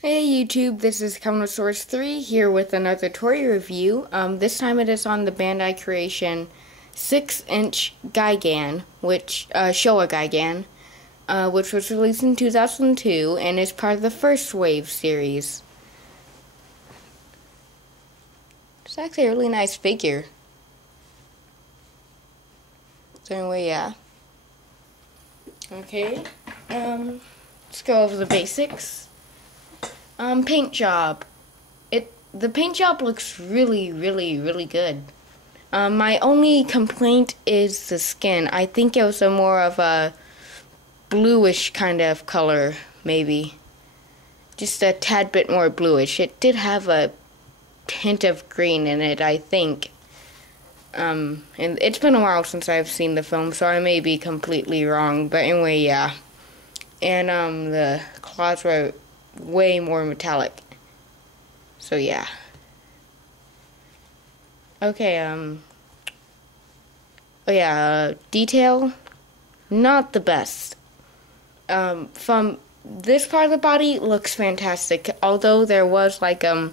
Hey YouTube, this is Source 3 here with another toy review. This time it is on the Bandai Creation 6-inch Gigan, Showa Gigan, which was released in 2002 and is part of the First Wave series. It's actually a really nice figure. So anyway, yeah. Okay, let's go over the basics. Paint job. The paint job looks really good. My only complaint is the skin. I think it was more of a bluish kind of color, maybe. Just a tad bit more bluish. It did have a hint of green in it, I think. And it's been a while since I've seen the film, so I may be completely wrong. But anyway, yeah. And the claws were way more metallic. So yeah. Okay, oh yeah, detail, not the best. From this part of the body, looks fantastic. Although there was like a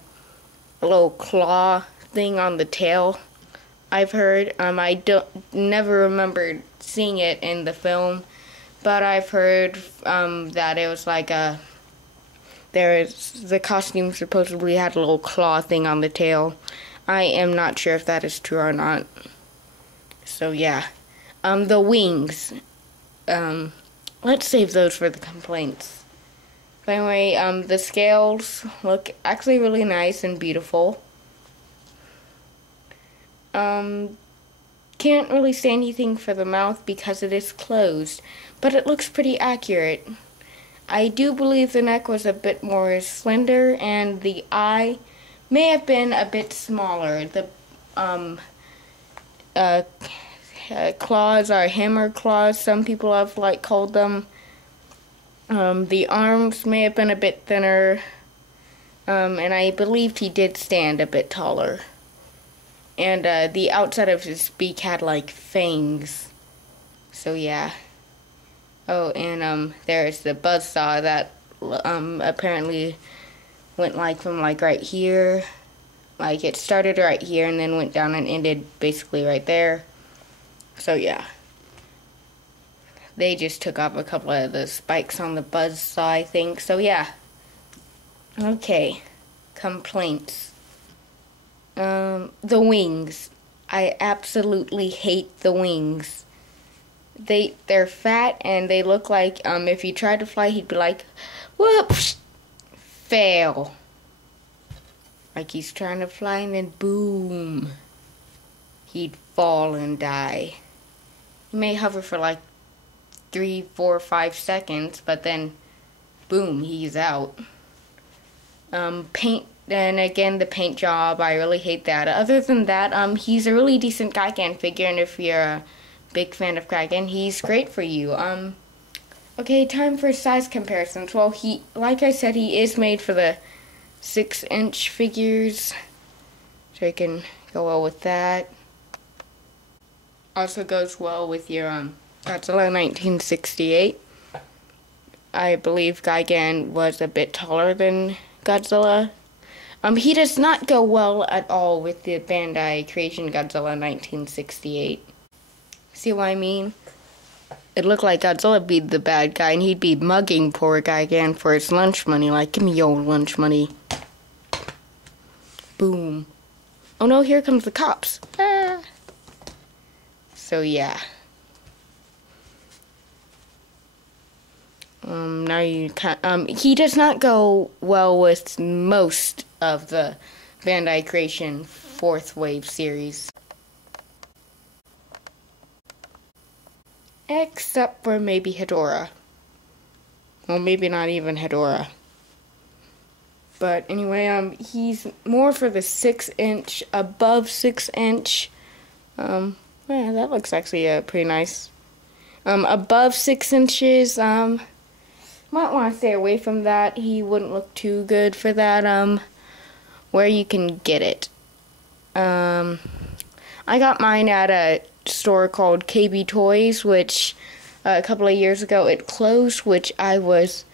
little claw thing on the tail, I've heard. I never remembered seeing it in the film, but I've heard that it was like the costume supposedly had a little claw thing on the tail. I am not sure if that is true or not. So yeah. The wings. Let's save those for the complaints. But anyway, the scales look actually really nice and beautiful. Can't really say anything for the mouth because it is closed, but it looks pretty accurate. I do believe the neck was a bit more slender, and the eye may have been a bit smaller. The claws are hammer claws, some people have called them. The arms may have been a bit thinner, and I believed he did stand a bit taller. And the outside of his beak had fangs. So yeah. Oh, and there's the buzzsaw that apparently went from right here. It started right here and then went down and ended basically right there. So yeah. They just took off a couple of the spikes on the buzzsaw, I think. So yeah. Okay. Complaints. The wings. I absolutely hate the wings. They're fat and they look like if he tried to fly, he'd be like, whoops, fail. Like he's trying to fly and then boom, he'd fall and die. He may hover for 3, 4, 5 seconds, but then boom, he's out. Paint. And again, the paint job, I really hate that. Other than that, he's a really decent Gigan figure, and if you're a big fan of Gigan, he's great for you. Okay, time for size comparisons. Well, like I said, he is made for the 6-inch figures, so he can go well with that. Also goes well with your Godzilla 1968. I believe Gigan was a bit taller than Godzilla. He does not go well at all with the Bandai Creation Godzilla 1968. See what I mean? It looked like Godzilla be the bad guy, and he'd be mugging poor Gigan for his lunch money, give me your lunch money. Boom. Oh no, here comes the cops. Ah. So yeah. Now you can he does not go well with most of the Bandai Creation 4th Wave series. Except for maybe Hedorah. Well, maybe not even Hedorah. But anyway, he's more for the 6-inch, above 6-inch. Yeah, that looks actually pretty nice. Above 6 inches, might want to stay away from that. He wouldn't look too good for that, where you can get it. I got mine at a store called KB Toys, which a couple of years ago it closed, which I was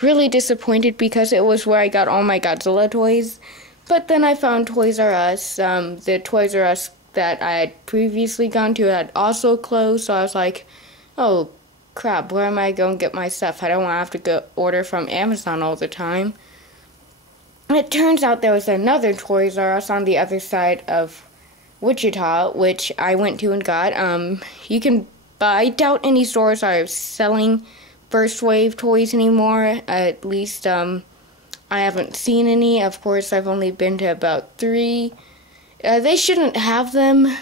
really disappointed because it was where I got all my Godzilla toys. But then I found Toys R Us. The Toys R Us that I had previously gone to had also closed, so I was like, oh crap, where am I going to get my stuff? I don't want to have to go order from Amazon all the time. It turns out there was another Toys R Us on the other side of Wichita, which I went to and got. You can buy, I doubt any stores are selling first wave toys anymore. At least, I haven't seen any. Of course, I've only been to about 3. They shouldn't have them.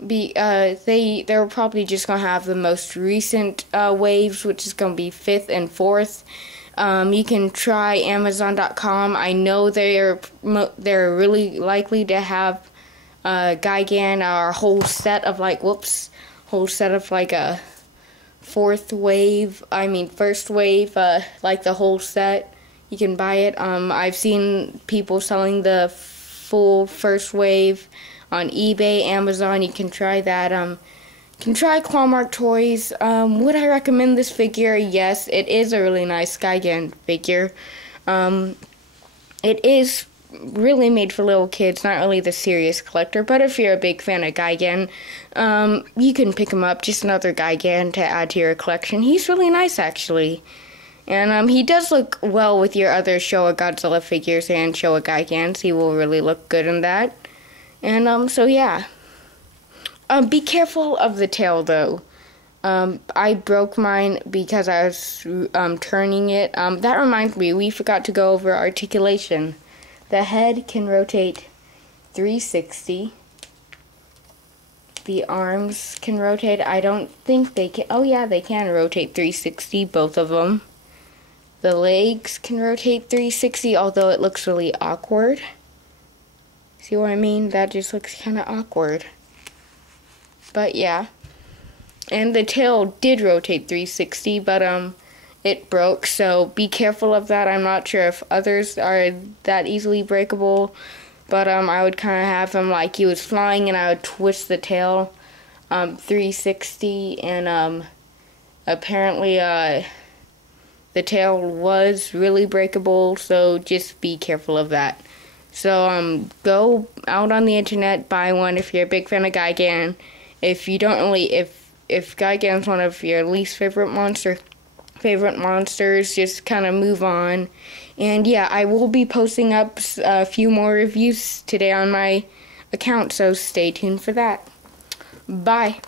They're probably just gonna have the most recent waves, which is gonna be 5th and 4th. You can try Amazon.com. I know they're really likely to have Gigan or a whole set of like a 4th wave. First wave, like the whole set. You can buy it. I've seen people selling the full first wave on eBay, Amazon. You can try that. You can try Clawmark Toys. Would I recommend this figure? Yes, it is a really nice Gigan figure. It is really made for little kids, not really the serious collector, but if you're a big fan of Gigan, you can pick him up. Just another Gigan to add to your collection. He's really nice, actually. And he does look well with your other Showa Godzilla figures and Showa Gigans. He will really look good in that. And, so yeah. Be careful of the tail, though. I broke mine because I was turning it. That reminds me, we forgot to go over articulation. The head can rotate 360. The arms can rotate. I don't think they can. Oh, yeah, they can rotate 360, both of them. The legs can rotate 360, although it looks really awkward. See what I mean? That just looks kind of awkward. But yeah. And the tail did rotate 360, but it broke, so be careful of that. I'm not sure if others are that easily breakable, but I would kind of have him like he was flying and I would twist the tail 360, and apparently the tail was really breakable, so just be careful of that. So go out on the internet, buy one if you're a big fan of Gigan. If you don't really, if Gigan's one of your least favorite monsters, just kind of move on. And yeah, I will be posting up a few more reviews today on my account, so stay tuned for that. Bye.